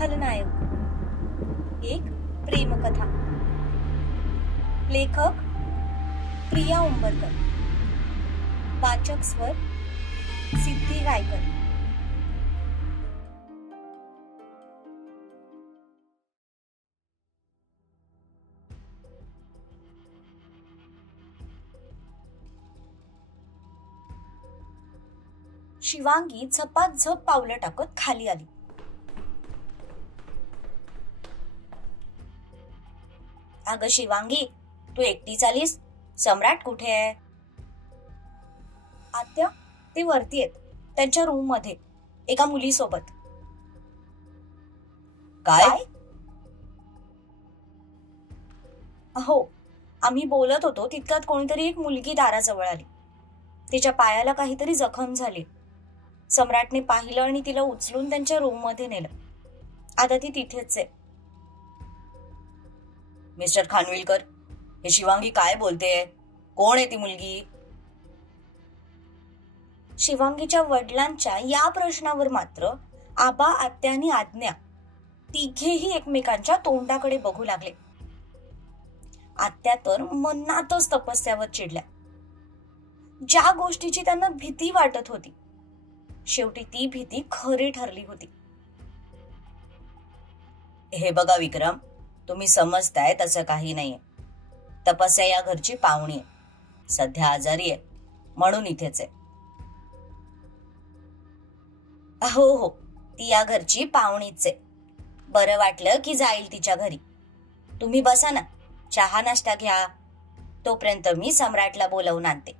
खलनायक, एक प्रेमकथा. लेखक प्रिया उंबरकर. वाचक स्वर सिद्धी गायकर. शिवांगी झपाझप पावलं टाकत खाली आली. अगं शिवांगी, तू एकटीच आलीस? सम्राट कुठे आहे? आत्या, ते वरती आहेत, त्यांच्या रूम मध्ये एका मुलीसोबत. काय? हो, आम्ही बोलत होतो तितक्यात कोणीतरी एक मुलगी दाराजवळ आली. तिच्या पायाला काहीतरी जखम झाली. सम्राटने पाहिलं आणि तिला उचलून त्यांच्या रूम मध्ये नेलं. आता ती तिथेच आहे. मिस्टर खानविलकर, हे शिवांगी काय बोलते? कोण आहे ती मुलगी? शिवांगीच्या वडिलांच्या या प्रश्नावर मात्र आबा, आत्या आणि आज्ञा तिघेही एकमेकांच्या तोंडाकडे बघू लागले. आत्या तर मनातच तपस्यावर चिडल्या. ज्या गोष्टीची त्यांना भीती वाटत होती, शेवटी ती भीती खरी ठरली होती. हे बघा विक्रम, तुम्ही समजताय तसं काही नाहीये. तपस्या या घरची पाहुणी आहे. सध्या आजारी आहे म्हणून इथेच आहे. हो हो, ती या घरची पाहुणीच आहे. बरं वाटलं की जाईल तिच्या घरी. तुम्ही बसा ना, चहा नाश्ता घ्या. तोपर्यंत मी सम्राटला बोलावून आणते.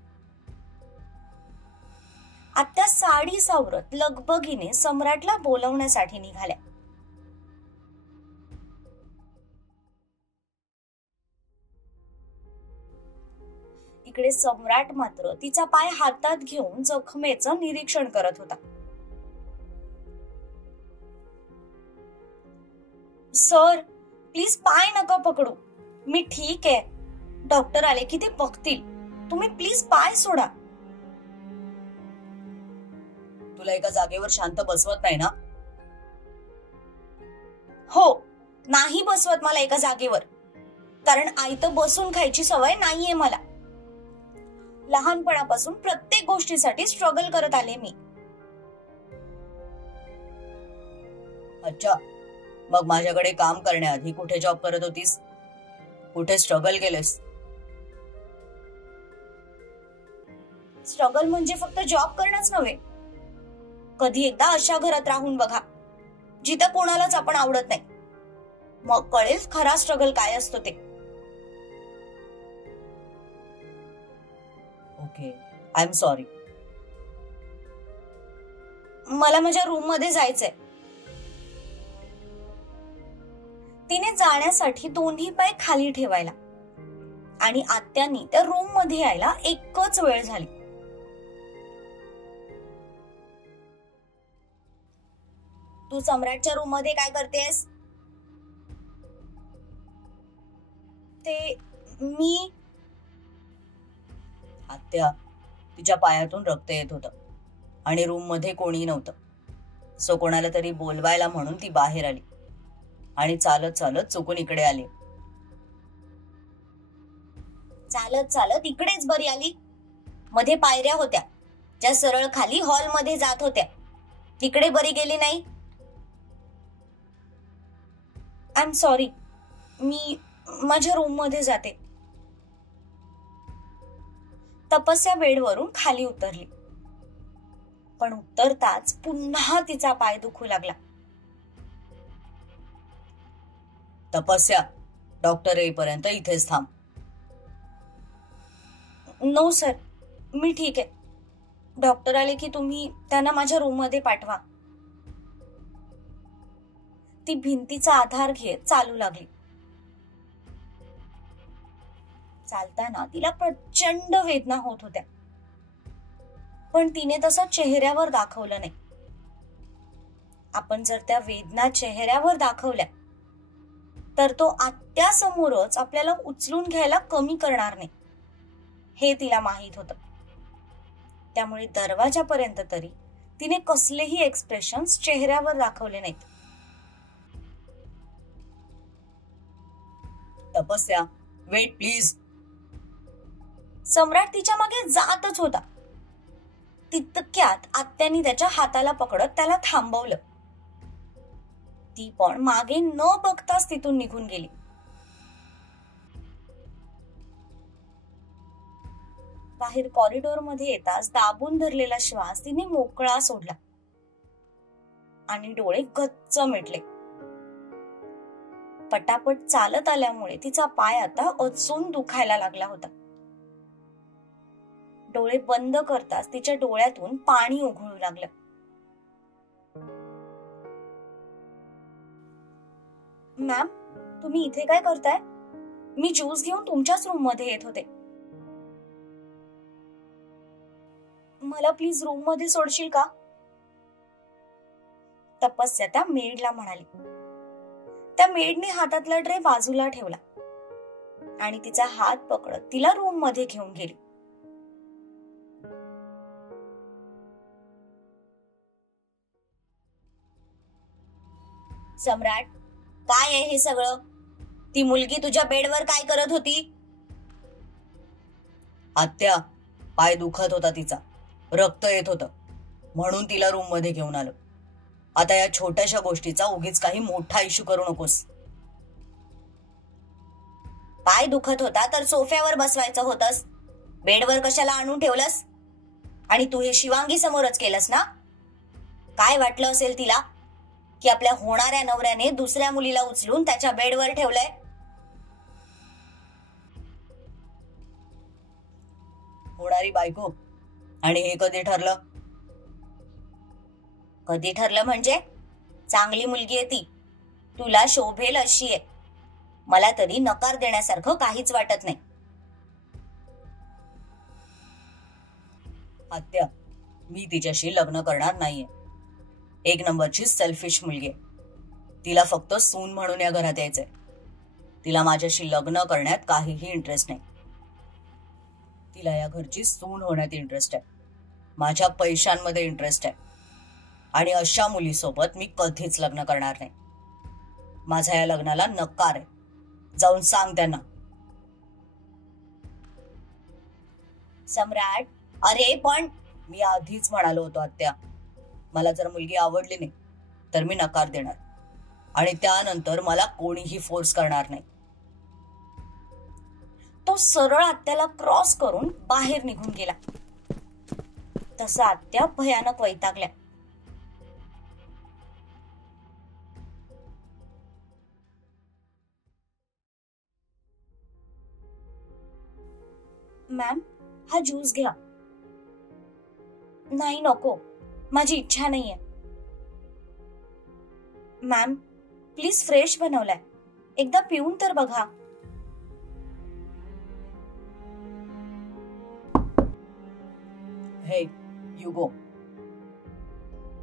आत्या साडी सावरत लगबगीने सम्राटला बोलवण्यासाठी निघाल्या. इकडे सम्राट मात्र तिचा पाय हातात घेऊन जखमेचं निरीक्षण करत होता. सर, प्लीज पाय नका पकडू. मी ठीक आहे. डॉक्टर आले की ते बघतील. तुम्ही प्लीज पाय सोडा. तुला एका जागेवर शांत बसवत नाही ना? हो, नाही बसवत मला एका जागेवर. कारण आयतं बसून खायची सवय नाहीये मला. लहानपणापासून प्रत्येक गोष्टीसाठी स्ट्रगल करत आले मी. अच्छा, मग माझ्याकडे काम करण्याआधी कुठे जॉब करत होतीस? कुठे स्ट्रगल केलेस? स्ट्रगल म्हणजे फक्त जॉब करणंच नव्हे. कधी एकदा अशा घरात राहून बघा जिथं कोणालाच आपण आवडत नाही. मग कळेल खरा स्ट्रगल काय असतो ते. Okay, I am sorry. मला माझ्या रूम मध्ये जायचंय. तिने जाण्यासाठी दोन्ही पाय खाली ठेवायला आणि आत्यांनी त्या रूम मध्ये यायला एकच वेळ झाली. तू सम्राटच्या रूम मध्ये काय करतेस? ते मी. आत्या, तिच्या पायातून रक्त येत होतं आणि रूम मध्ये कोणी नव्हतं. सो कोणाला तरी बोलवायला म्हणून ती बाहेर आली आणि चालत चालत चुकून इकडे आली. चालत चालत इकडेच बरी आली? मध्ये पायऱ्या होत्या ज्या सरळ खाली हॉल मध्ये जात होत्या. तिकडे बरी गेली नाही? I am sorry. मी माझ्या रूम मध्ये जाते. तपस्या बेडवरून खाली उतरली. पण उतरताच पुन्हा तिचा पाय दुखू लागला. तपस्या, डॉक्टर येईपर्यंत इथेच थांब. नो सर, मी ठीक आहे. डॉक्टर आले की तुम्ही त्यांना माझ्या रूम मध्ये पाठवा. ती भिंतीचा आधार घेत चालू लागली. चालताना तिला प्रचंड वेदना होत होत्या, पण तिने तसं चेहऱ्यावर दाखवलं नाही. आपण जर त्या वेदना चेहऱ्यावर दाखवल्या तर तो आत्यासमोरच आपल्याला उचलून घ्यायला कमी करणार नाही, हे तिला माहित होतं. त्यामुळे दरवाजापर्यंत तरी तिने कसलेही एक्सप्रेशन्स चेहऱ्यावर दाखवले नाहीत. तपस्या, वेट प्लीज. सम्राट तिच्या मागे जातच होता. तितक्यात आत्यानी त्याच्या हाताला पकडत त्याला थांबवलं. ती पण मागे न बघताच तिथून निघून गेली. बाहेर कॉरिडॉर मध्ये येताच दाबून धरलेला श्वास तिने मोकळा सोडला आणि डोळे गच्च मिटले. पटापट चालत आल्यामुळे तिचा पाय आता अजून दुखायला लागला होता. डोळे बंद करताच तिच्या डोळ्यातून पाणी उघळू लागलं. मॅम, तुम्ही इथे काय करताय? मी ज्यूस घेऊन तुमच्याच रूम मध्ये येत होते. मला प्लीज रूम मध्ये सोडशील का? तपस्या त्या मेडला म्हणाली. त्या मेडने हातातला ट्रे बाजूला ठेवला आणि तिचा हात पकडत तिला रूम मध्ये घेऊन गेली. सम्राट, काय आहे हे सगळं? ती मुलगी तुझ्या बेडवर काय करत होती? आत्या, पाय दुखत होता तिचा, रक्त येत होतं, म्हणून तिला रूम मध्ये घेऊन आलो. आता या छोट्याशा गोष्टीचा उगीच काही मोठा इश्यू करू नकोस. पाय दुखत होता तर सोफ्यावर बसवायचं होतंस, बेडवर कशाला आणून ठेवलंस? आणि तू हे शिवांगी समोरच केलंस ना? काय वाटलं असेल तिला की आपल्या होणाऱ्या नवऱ्याने दुसऱ्या मुलीला उचलून त्याच्या बेडवर ठेवलंय? होणारी बायको, आणि हे कधी ठरलं? कधी ठरलं म्हणजे? चांगली मुलगी आहे ती, तुला शोभेल अशी आहे. मला तरी नकार देण्यासारखं काहीच वाटत नाही. आत्या, मी तिच्याशी लग्न करणार नाहीये. एक नंबरची सेल्फिश मुलगी आहे. तिला फक्त सून म्हणून या घरात यायचंय. तिला माझ्याशी लग्न करण्यात काहीही इंटरेस्ट नाही. तिला या घरची सून होण्यात इंटरेस्ट आहे. माझ्या पैशांमध्ये इंटरेस्ट आहे. आणि अशा मुलीसोबत मी कधीच लग्न करणार नाही. माझ्या या लग्नाला नकार आहे. जाऊन सांग त्यांना. सम्राट, अरे पण मी आधीच म्हणालो होतो आत्या, मला जर मुलगी आवडली नाही तर मी नकार देणार, आणि त्यानंतर मला कोणीही फोर्स करणार नाही. तो सरळ आत्याला क्रॉस करून बाहेर निघून गेला. तसं आत्या भयानक वैतागल्या. मॅम, हा ज्यूस घ्या. नाही नको, माझी इच्छा नाहीये. मॅम, प्लीज फ्रेश बनवलाय, एकदा पिऊन तर बघा. हे यू गो.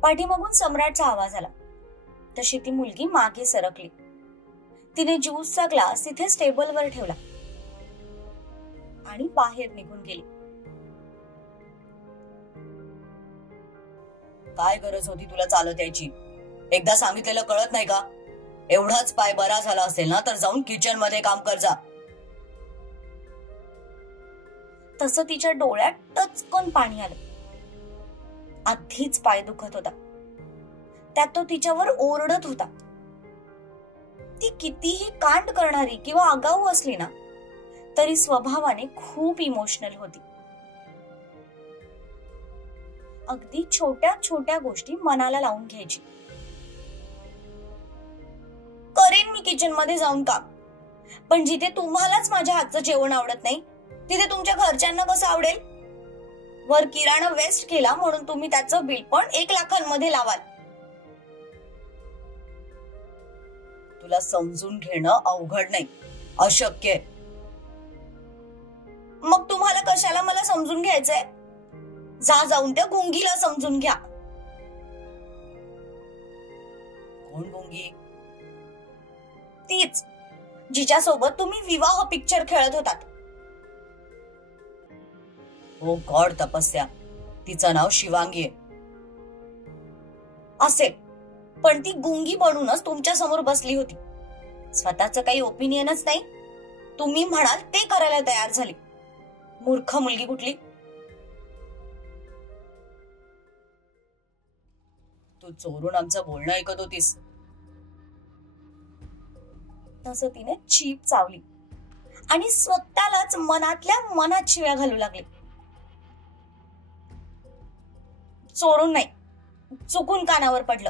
पाठीमागून सम्राटचा आवाज आला. तशी ती मुलगी मागे सरकली. तिने ज्यूसचा ग्लास तिथेच टेबलवर ठेवला आणि बाहेर निघून गेली. काय गरज होती तुला चालत यायची? एकदा सांगितलेलं कळत नाही का? एवढाच पाय बरा झाला असेल ना तर जाऊन किचन मध्ये काम कर जा. तसं तिच्या डोळ्यात टचकन पाणी आलं. आधीच पाय दुखत होता, त्यात तो तिच्यावर ओरडत होता. ती कितीही कांड करणारी किंवा आगाऊ असली ना तरी स्वभावाने खूप इमोशनल होती. अगदी छोट्या छोट्या गोष्टी मनाला लावून घ्यायची. करेन मी किचन मध्ये जाऊन काम, पण जिथे तुम्हालाच माझ्या हातचं जेवण आवडत नाही तिथे तुमच्या घरच्यांना कसं आवडेल? वर किराणा वेस्ट केला म्हणून तुम्ही त्याचं बिल पण 1 लाखांमध्ये लावाल. तुला समजून घेणं अवघड नाही, अशक्य आहे. मग तुम्हाला कशाला मला समजून घ्यायचंय? जाऊन त्या गुंगीला समजून घ्या. कोण गुंगी? तीच जिच्यासोबत तुम्ही विवाह पिक्चर खेळत होतात. ओ गॉड तपस्या, तिचं नाव शिवांगी आहे. असेल, पण ती गुंगी बनूनच तुमच्या समोर बसली होती. स्वतःच काही ओपिनियनच नाही तुम्ही म्हणाल ते करायला तयार झाली. मूर्ख मुलगी कुठली. तू चोरून आमचं बोलणं ऐकत होतीस. तसं तिने चीप चावली आणि स्वतःलाच मनातल्या मनात शिव्या घालू लागली. चोरून नाही, चुकून कानावर पडलं.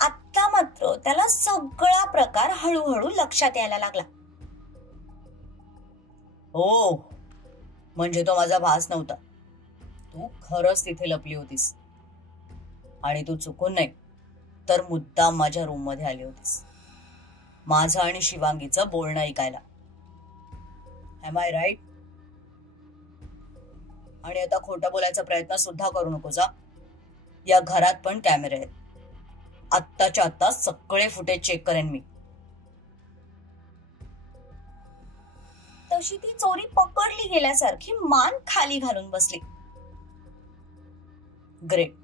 आता मात्र त्याला सगळा प्रकार हळूहळू लक्षात यायला लागला. हो, म्हणजे तो माझा भास नव्हता. तू खरंच तिथे लपली होतीस आणि तू चुकून नाही तर मुद्दाम माझ्या रूम मध्ये आली होतीस माझं आणि शिवांगीचं बोलणं ऐकायला. Am I right? आणि आता खोटं बोलायचा प्रयत्न सुद्धा करू नकोस. या घरात पण कॅमेरे आहेत. आत्ताच्या आत्ता सगळे फुटेज चेक करेन मी. तशी ती चोरी पकडली गेल्यासारखी मान खाली घालून बसली. ग्रेट,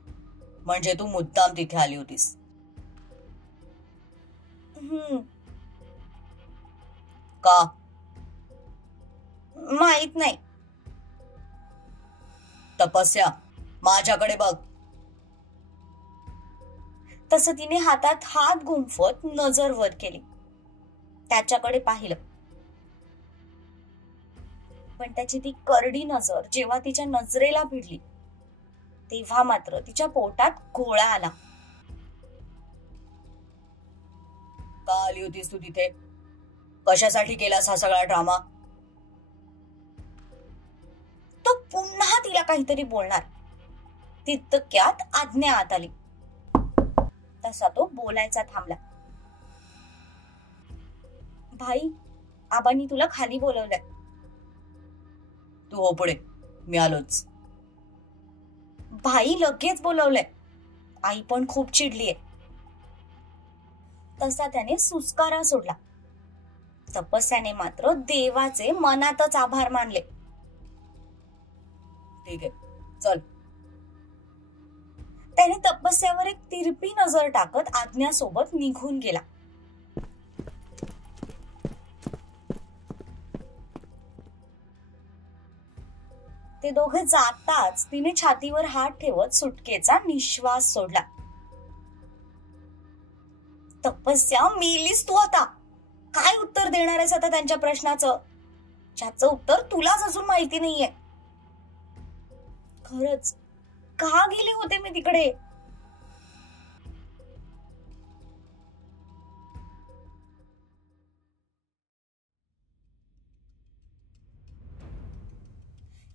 म्हणजे तू मुद्दाम तिथे आली होतीस. का? माहित नाही. तपस्या, माझ्याकडे बघ. तसं तिने हातात हात गुंफवत नजर वर केली. त्याच्याकडे पाहिलं, पण त्याची ती करडी नजर जेव्हा तिच्या नजरेला भिडली तेव्हा मात्र तिच्या पोटात गोळा आला. का आली होतीस तू तिथे? कशासाठी केलास हा सगळा ड्रामा? तो पुन्हा तिला काहीतरी बोलणार तितक्यात आज्ञा आत आली. तसा तो बोलायचा थांबला. भाई, आबांनी तुला खाली बोलवलंय. तू हो पुढे, मी आलोच. भाई लगेच बोलवलंय. आई पण खूप चिडलीये. तसा त्याने सुस्कारा सोडला. तपस्याने मात्र देवाचे मनातच आभार मानले. ठीक आहे, चल. त्याने तपस्यावर एक तिरपी नजर टाकत आज्ञासोबत निघून गेला. ते दोघे जाताच तिने छातीवर हात ठेवत सुटकेचा निश्वास सोडला. तपस्या, मेलीस तू आता. काय उत्तर देणार आहेस आता त्यांच्या प्रश्नाचं, ज्याचं उत्तर तुलाच अजून माहिती नाहीये. खरंच का गेले होते मी तिकडे?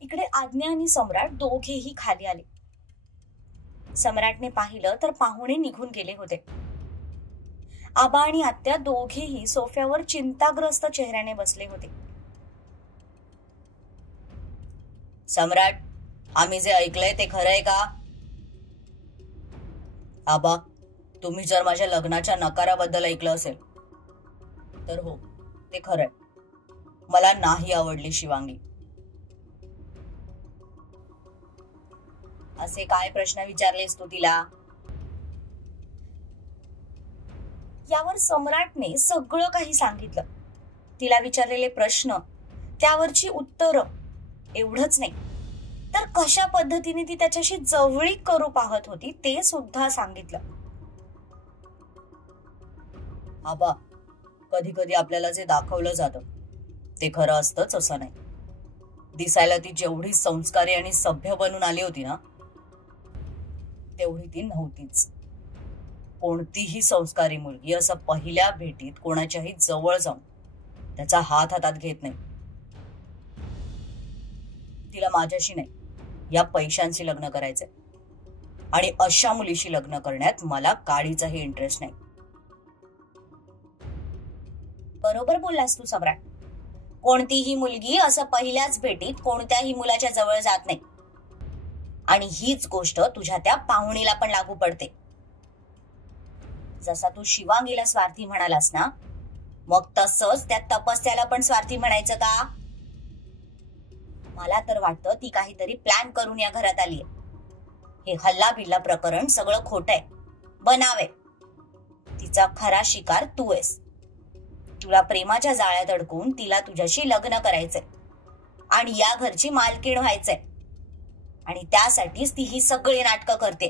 इकडे आज्ञा आणि सम्राट दोघेही खाली आले. सम्राटने पाहिलं तर पाहुणे निघून गेले होते. आबा आणि आत्या दोघेही सोफ्यावर चिंताग्रस्त चेहऱ्याने बसले होते. सम्राट, आम्ही जे ऐकलंय ते खरंय का? आबा, तुम्ही जर माझ्या लग्नाच्या नकाराबद्दल ऐकलं असेल तर हो, ते खरंय. मला नाही आवडली शिवांगी. असे काय प्रश्न विचारलेस तू तिला? यावर सम्राटने सगळं काही सांगितलं. तिला विचारलेले प्रश्न, त्यावरची उत्तरं, एवढंच नाही तर कशा पद्धतीने ती त्याच्याशी जवळीक करू पाहत होती ते सुद्धा सांगितलं. आबा, कधी कधी आपल्याला जे दाखवलं जातं ते खरं असतंच असं नाही. दिसायला ती जेवढी संस्कारी आणि सभ्य बनून आली होती ना, तेवढी ती नव्हतीच. कोणतीही संस्कारी मुलगी असं पहिल्या भेटीत कोणाच्याही जवळ जाऊन त्याचा हात हातात घेत नाही. तिला माझ्याशी नाही, या पैशांशी लग्न करायचंय आणि अशा मुलीशी लग्न करण्यात मला काडीचाही इंटरेस्ट नाही. बरोबर बोललास तू सम्राट. कोणतीही मुलगी असं पहिल्याच भेटीत कोणत्याही मुलाच्या जवळ जात नाही. आणि हीच गोष्ट तुझ्या त्या पाहुणीला पण लागू पडते. जसा तू शिवांगीला स्वार्थी म्हणालास ना, मग तसंच त्या तपस्याला पण स्वार्थी म्हणायचं का? मला तर वाटतं ती काहीतरी प्लॅन करून या घरात आलीये. हे हल्ला बिल्ला प्रकरण सगळं खोटं आहे, बनाव आहे. तिचा खरा शिकार तू आहेस. तुला प्रेमाच्या जाळ्यात अडकून तिला तुझ्याशी लग्न करायचंय आणि या घरची मालकीण व्हायचंय, आणि त्यासाठीच ती ही सगळी नाटकं करते.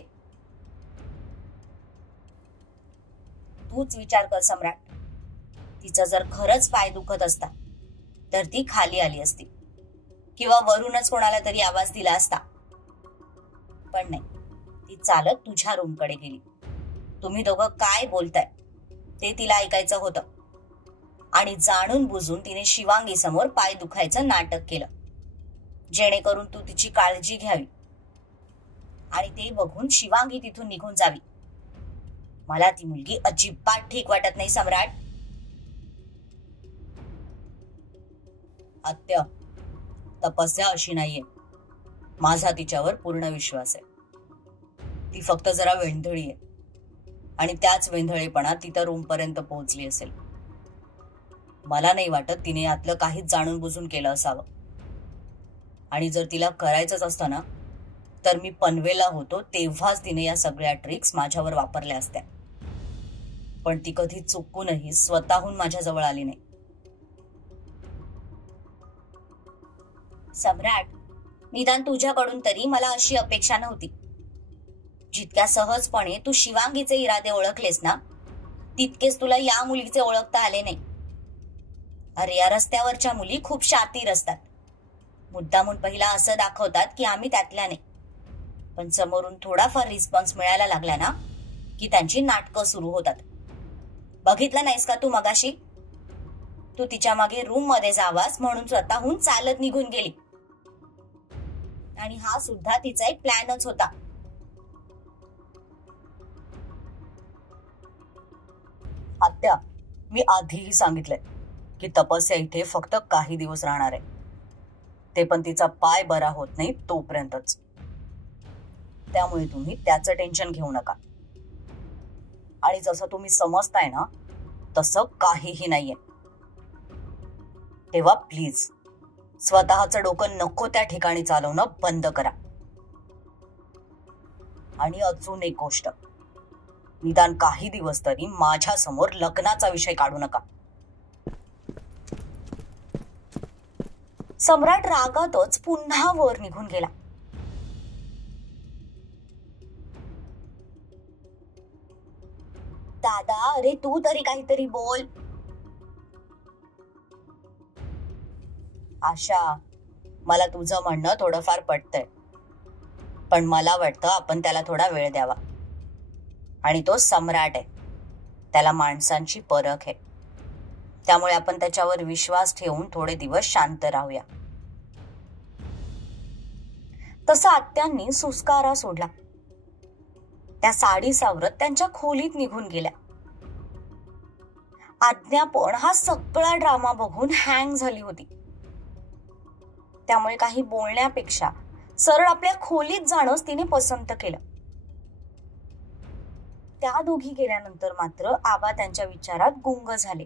तूच विचार कर सम्राट, तिचा जर खरंच पाय दुखत असता तर ती खाली आली असती किंवा वरूनच कोणाला तरी आवाज दिला असता. पण नाही, ती चालत तुझ्या रूमकडे गेली. तुम्ही दोघं काय बोलताय ते तिला ऐकायचं होतं, आणि जाणून बुजून तिने शिवांगी समोर पाय दुखायचं नाटक केलं, जेणेकरून तू तिची काळजी घ्यावी आणि ते बघून शिवांगी तिथून निघून जावी. मला ती मुलगी अजिबात ठीक वाटत नाही सम्राट. आत्या, तपस्या अशी नाहीये. माझा तिच्यावर पूर्ण विश्वास आहे. ती फक्त जरा वेंधळी आहे, आणि त्याच वेंधळेपणात ती तर रूमपर्यंत पोहोचली असेल. मला नाही वाटत तिने यातलं काहीच जाणून बुजून केलं असावं. आणि जर तिला करायचंच असतं ना, तर मी पनवेलला होतो तेव्हाच तिने या सगळ्या ट्रिक्स माझ्यावर वापरल्या असत्या. पण ती कधी चुकूनही स्वतःहून माझ्याजवळ आली नाही. सम्राट, निदान तुझ्याकडून तरी मला अशी अपेक्षा नव्हती. जितक्या सहजपणे तू शिवांगीचे इरादे ओळखलेस ना, तितकेच तुला या मुलीचे ओळखता आले नाही. अरे, या रस्त्यावरच्या मुली खूप शातीर असतात. मुद्दामून पहिला असं दाखवतात की आम्ही त्यातल्या नाही, पण समोरून थोडाफार रिस्पॉन्स मिळायला लागला ना की त्यांची नाटकं सुरू होतात. बघितलं नाहीस का तू मगाशी? तू तिच्या मागे रूम मध्ये जावास म्हणून स्वतःहून चालत निघून गेली, आणि हा सुद्धा तिचा एक प्लॅनच होता. आत्या, मी आधीही सांगितलंय की तपस्या इथे फक्त काही दिवस राहणार आहे, ते पण तिचा पाय बरा होत नाही तोपर्यंतच. त्यामुळे तुम्ही त्याचं टेन्शन घेऊ नका. आणि जसं तुम्ही समजताय ना, तसं काहीही नाहीये. तेव्हा प्लीज स्वतःचं डोकं नको त्या ठिकाणी चालवणं बंद करा. आणि अजून एक गोष्ट, निदान काही दिवस तरी माझ्या समोर लग्नाचा विषय काढू नका. सम्राट रागातच पुन्हा वर निघून गेला. दादा, अरे तू तरी काहीतरी बोल. आशा, मला तुझं म्हणणं थोडंफार पटतंय, पण मला वाटतं आपण त्याला थोडा वेळ द्यावा. आणि तो सम्राट आहे, त्याला माणसांची परख आहे. त्यामुळे आपण त्याच्यावर विश्वास ठेवून थोडे दिवस शांत राहूया. तसं आत्यांनी सुस्कारा सोडला. त्या साडी सावरत त्यांच्या खोलीत निघून गेल्या. आज्ञा पण हा सगळा ड्रामा बघून हँग झाली होती. त्यामुळे काही बोलण्यापेक्षा सरळ आपल्या खोलीत जाणंच तिने पसंत केलं. त्या दोघी गेल्यानंतर मात्र आबा त्यांच्या विचारात गुंग झाले.